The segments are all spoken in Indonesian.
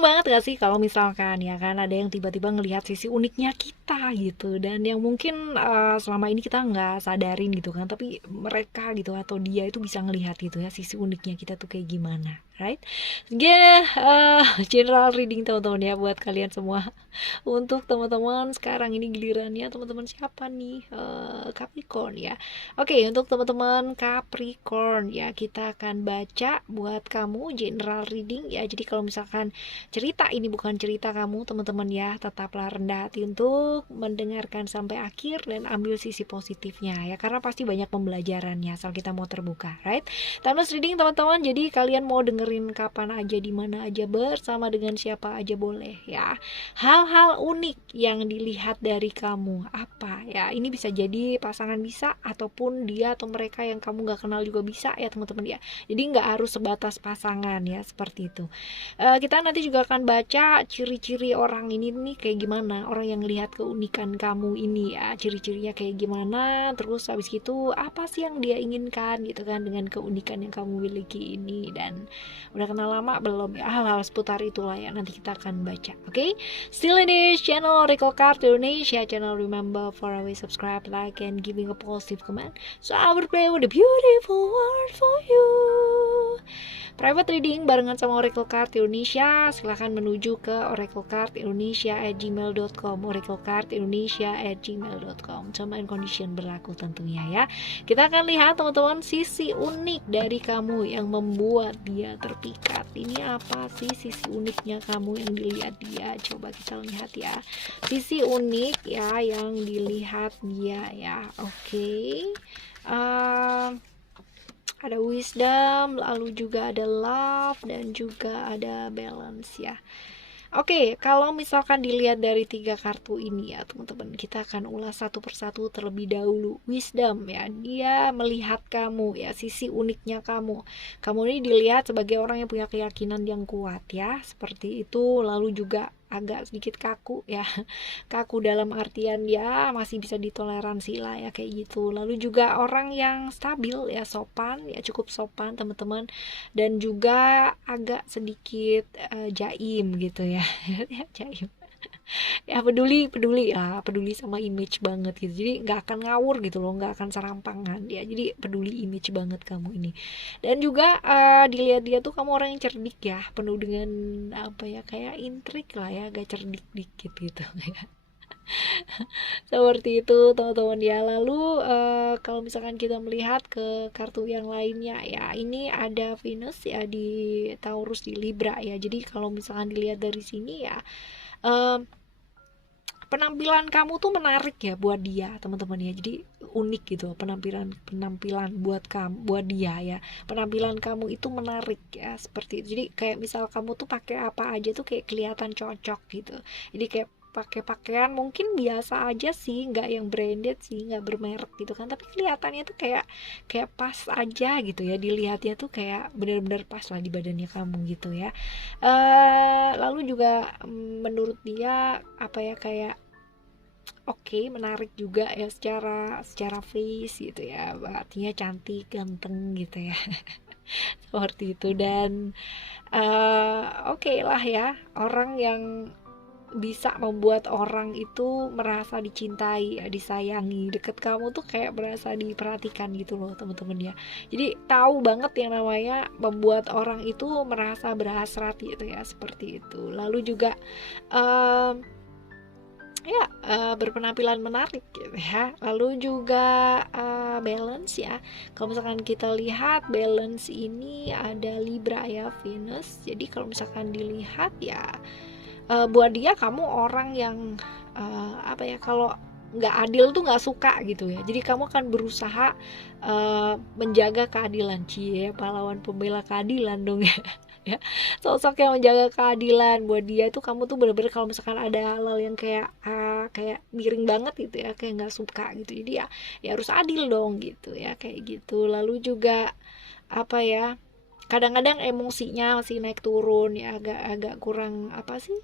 Seneng banget gak sih kalau misalkan ya kan ada yang tiba-tiba ngelihat sisi uniknya kita gitu, dan yang mungkin selama ini kita nggak sadarin gitu kan, tapi mereka gitu atau dia itu bisa ngelihat gitu ya sisi uniknya kita tuh kayak gimana, right? Yeah, general reading teman-teman ya buat kalian semua. Untuk teman-teman sekarang ini gilirannya teman-teman siapa nih? Capricorn ya. Oke, untuk teman-teman Capricorn ya, kita akan baca buat kamu general reading ya. Jadi kalau misalkan cerita ini bukan cerita kamu teman-teman ya, tetaplah rendah hati untuk mendengarkan sampai akhir dan ambil sisi positifnya ya, karena pasti banyak pembelajarannya asal kita mau terbuka, right? Timeless reading teman-teman, jadi kalian mau dengerin kapan aja, di mana aja, bersama dengan siapa aja boleh ya. Hal-hal unik yang dilihat dari kamu apa ya, ini bisa jadi pasangan bisa, ataupun dia atau mereka yang kamu gak kenal juga bisa ya teman-teman ya. Jadi nggak harus sebatas pasangan ya, seperti itu. Kita nanti juga akan baca ciri-ciri orang ini nih kayak gimana, orang yang lihat keunikan kamu ini ya, ciri-cirinya kayak gimana, terus habis itu apa sih yang dia inginkan gitu kan dengan keunikan yang kamu miliki ini. Dan udah kenal lama belum ya, hal-hal seputar itulah ya nanti kita akan baca. Oke, still in this channel Oracle Card Indonesia channel. Remember for always subscribe, like, and giving a positive comment, so I will play with a beautiful word for you. Private reading barengan sama Oracle Card Indonesia, silahkan menuju ke oraclecardindonesia@gmail.com, oraclecardindonesia@gmail.com. Term and condition berlaku tentunya ya. Kita akan lihat teman-teman sisi unik dari kamu yang membuat dia terpikat. Ini apa sih sisi uniknya kamu yang dilihat dia? Coba kita lihat ya. Sisi unik ya yang dilihat dia ya. Oke. Ada wisdom, lalu juga ada love, dan juga ada balance ya. Oke, kalau misalkan dilihat dari 3 kartu ini ya teman-teman, kita akan ulas satu persatu terlebih dahulu. Wisdom ya, dia melihat kamu ya, sisi uniknya kamu. Kamu ini dilihat sebagai orang yang punya keyakinan yang kuat ya, seperti itu. Lalu juga agak sedikit kaku ya, kaku dalam artian ya masih bisa ditoleransi lah ya kayak gitu. Lalu juga orang yang stabil ya, sopan ya, cukup sopan teman-teman, dan juga agak sedikit jaim gitu ya. Ya jaim ya, peduli peduli ya, peduli sama image banget gitu, jadi nggak akan ngawur gitu loh, nggak akan serampangan ya, jadi peduli image banget kamu ini. Dan juga dilihat dia tuh kamu orang yang cerdik ya, penuh dengan apa ya, kayak intrik lah ya, agak cerdik dikit gitu ya. Seperti itu teman-teman ya. Lalu kalau misalkan kita melihat ke kartu yang lainnya ya, ini ada Venus ya di Taurus di Libra ya. Jadi kalau misalkan dilihat dari sini ya, penampilan kamu tuh menarik ya buat dia teman-teman ya, jadi unik gitu penampilan penampilan buat kamu, buat dia ya, penampilan kamu itu menarik ya, seperti itu. Jadi kayak misal kamu tuh pakai apa aja tuh kayak kelihatan cocok gitu, jadi kayak pakai pakaian mungkin biasa aja sih, nggak yang branded sih, nggak bermerek gitu kan, tapi kelihatannya tuh kayak kayak pas aja gitu ya, dilihatnya tuh kayak bener-bener pas lah di badannya kamu gitu ya. Lalu juga menurut dia apa ya, kayak oke, menarik juga ya secara secara face gitu ya, artinya cantik, ganteng gitu ya. Seperti itu. Dan oke lah ya, orang yang bisa membuat orang itu merasa dicintai ya, disayangi, deket kamu tuh kayak berasa diperhatikan gitu loh teman-teman ya. Jadi tahu banget yang namanya membuat orang itu merasa berhasrat gitu ya, seperti itu. Lalu juga ya berpenampilan menarik gitu ya. Lalu juga balance ya, kalau misalkan kita lihat balance ini ada Libra ya, Venus. Jadi kalau misalkan dilihat ya, buat dia kamu orang yang apa ya, kalau nggak adil tuh nggak suka gitu ya, jadi kamu akan berusaha menjaga keadilan. Cie, pahlawan pembela keadilan dong ya. Ya, sosok yang menjaga keadilan. Buat dia itu kamu tuh bener-bener kalau misalkan ada hal-hal yang kayak kayak miring banget gitu ya, kayak nggak suka gitu, jadi ya ya harus adil dong gitu ya, kayak gitu. Lalu juga apa ya, kadang-kadang emosinya masih naik turun ya, agak-agak kurang apa sih,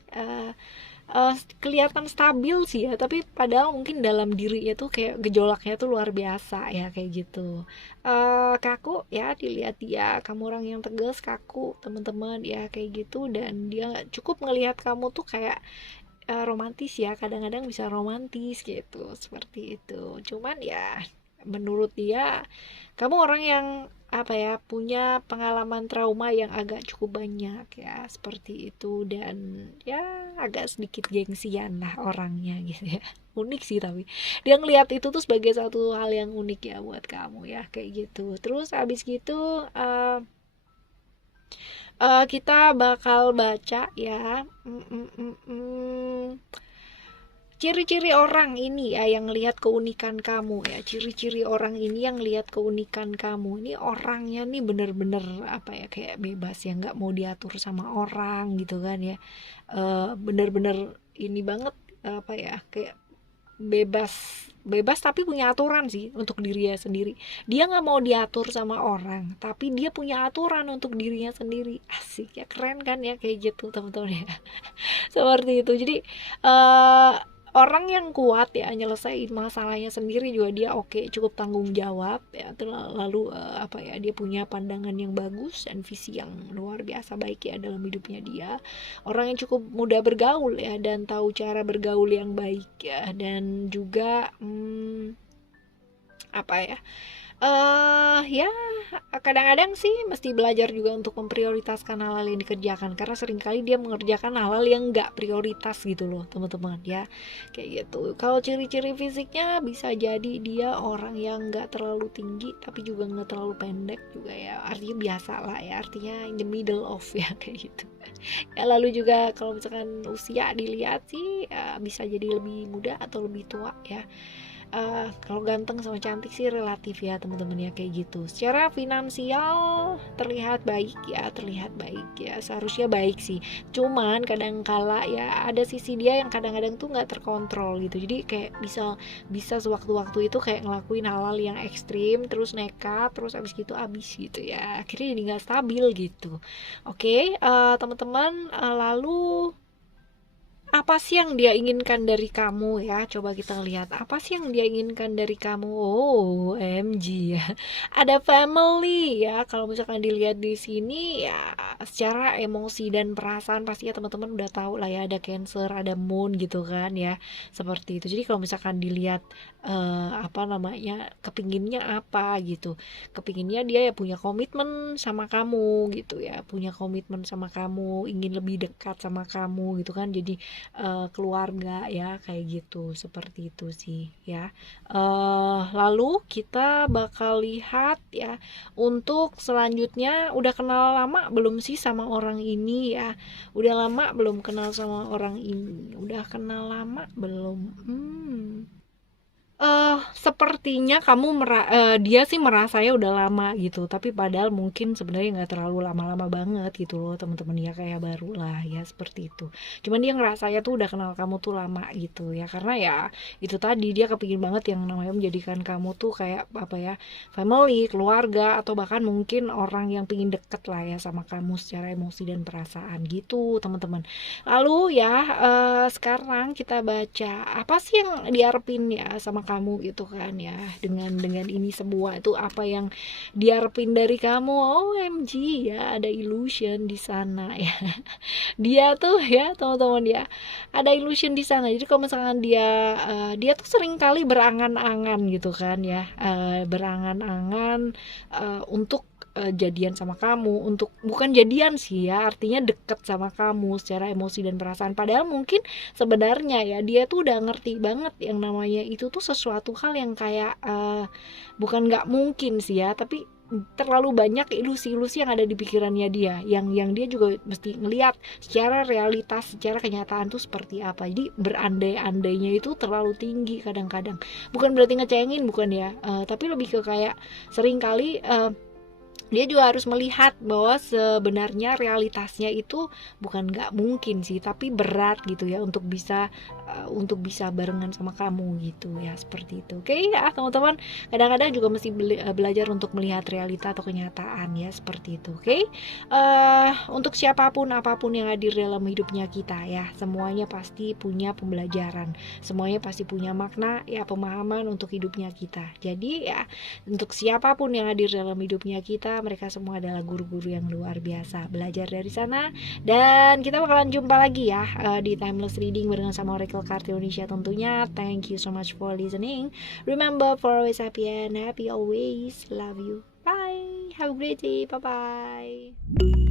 kelihatan stabil sih ya, tapi padahal mungkin dalam dirinya tuh kayak gejolaknya tuh luar biasa ya kayak gitu. Kaku ya dilihat dia, kamu orang yang tegas, kaku teman-teman ya kayak gitu, dan dia nggak cukup ngelihat kamu tuh kayak romantis ya, kadang-kadang bisa romantis gitu seperti itu. Cuman ya menurut dia kamu orang yang apa ya, punya pengalaman trauma yang agak cukup banyak ya seperti itu, dan ya agak sedikit gengsian lah orangnya gitu ya. Unik sih, tapi dia ngelihat itu tuh sebagai satu hal yang unik ya buat kamu ya kayak gitu. Terus habis gitu kita bakal baca ya. Ciri-ciri orang ini ya yang lihat keunikan kamu ya, ciri-ciri orang ini yang lihat keunikan kamu, ini orangnya nih bener-bener apa ya, kayak bebas ya, nggak mau diatur sama orang gitu kan ya. Bener-bener ini banget, apa ya, kayak bebas, bebas tapi punya aturan sih untuk dirinya sendiri. Dia nggak mau diatur sama orang, tapi dia punya aturan untuk dirinya sendiri. Asik ya, keren kan ya kayak gitu teman-teman ya. Seperti itu. Jadi eh orang yang kuat ya nyelesain masalahnya sendiri juga, dia oke, cukup tanggung jawab ya. Lalu apa ya, dia punya pandangan yang bagus dan visi yang luar biasa baik ya dalam hidupnya dia. Orang yang cukup mudah bergaul ya, dan tahu cara bergaul yang baik ya, dan juga apa ya, ya kadang-kadang sih mesti belajar juga untuk memprioritaskan hal-hal yang dikerjakan, karena seringkali dia mengerjakan hal-hal yang nggak prioritas gitu loh teman-teman ya kayak gitu. Kalau ciri-ciri fisiknya bisa jadi dia orang yang nggak terlalu tinggi tapi juga nggak terlalu pendek juga ya, artinya biasa lah ya, artinya in the middle of ya kayak gitu ya. Lalu juga kalau misalkan usia dilihat sih bisa jadi lebih muda atau lebih tua ya. Kalau ganteng sama cantik sih relatif ya teman-teman ya kayak gitu. Secara finansial terlihat baik ya, terlihat baik ya, seharusnya baik sih. Cuman kadang kala ya ada sisi dia yang kadang-kadang tuh nggak terkontrol gitu. Jadi kayak bisa bisa sewaktu-waktu itu kayak ngelakuin hal-hal yang ekstrim, terus nekat, terus abis gitu abis gitu ya. Akhirnya jadi nggak stabil gitu. Oke, teman-teman, lalu apa sih yang dia inginkan dari kamu ya? Coba kita lihat apa sih yang dia inginkan dari kamu. Oh, MG ya. Ada family ya. Kalau misalkan dilihat di sini ya, secara emosi dan perasaan pasti ya teman-teman udah tahu lah ya, ada Cancer, ada Moon gitu kan ya. Seperti itu. Jadi kalau misalkan dilihat apa namanya, kepinginnya apa gitu. Kepinginnya dia ya punya komitmen sama kamu gitu ya. Punya komitmen sama kamu, ingin lebih dekat sama kamu gitu kan. Jadi keluarga ya kayak gitu, seperti itu sih ya. Lalu kita bakal lihat ya untuk selanjutnya, udah kenal lama belum sih sama orang ini ya, udah lama belum kenal sama orang ini, udah kenal lama belum. Sepertinya dia sih merasanya udah lama gitu, tapi padahal mungkin sebenarnya nggak terlalu lama-lama banget gitu loh teman-teman ya, kayak baru lah ya seperti itu. Cuman dia ngerasanya tuh udah kenal kamu tuh lama gitu ya, karena ya itu tadi, dia kepingin banget yang namanya menjadikan kamu tuh kayak apa ya, family, keluarga, atau bahkan mungkin orang yang pingin deket lah ya sama kamu secara emosi dan perasaan gitu teman-teman. Lalu ya sekarang kita baca apa sih yang diharapin ya sama kamu gitu kan ya, dengan ini semua itu apa yang diharapin dari kamu. OMG ya, ada illusion di sana ya. Dia tuh ya teman-teman ya, ada illusion di sana. Jadi kalau misalkan dia tuh sering kali berangan-angan gitu kan ya, berangan-angan untuk jadian sama kamu, untuk bukan jadian sih ya, artinya deket sama kamu secara emosi dan perasaan. Padahal mungkin sebenarnya ya dia tuh udah ngerti banget yang namanya itu tuh sesuatu hal yang kayak bukan nggak mungkin sih ya, tapi terlalu banyak ilusi-ilusi yang ada di pikirannya dia, yang dia juga mesti ngelihat secara realitas, secara kenyataan tuh seperti apa. Jadi berandai-andainya itu terlalu tinggi kadang-kadang. Bukan berarti ngecengin, bukan ya, tapi lebih ke kayak sering kali dia juga harus melihat bahwa sebenarnya realitasnya itu bukan nggak mungkin sih, tapi berat gitu ya untuk bisa barengan sama kamu gitu ya, seperti itu. Oke ya teman-teman, kadang-kadang juga mesti belajar untuk melihat realita atau kenyataan ya, seperti itu. Oke. Untuk siapapun apapun yang hadir dalam hidupnya kita ya, semuanya pasti punya pembelajaran, semuanya pasti punya makna ya, pemahaman untuk hidupnya kita. Jadi ya, untuk siapapun yang hadir dalam hidupnya kita, mereka semua adalah guru-guru yang luar biasa. Belajar dari sana, dan kita bakalan jumpa lagi ya di Timeless Reading barengan sama Oracle Card Indonesia tentunya. Thank you so much for listening. Remember for always happy and happy always. Love you. Bye. Have a great day. Bye bye.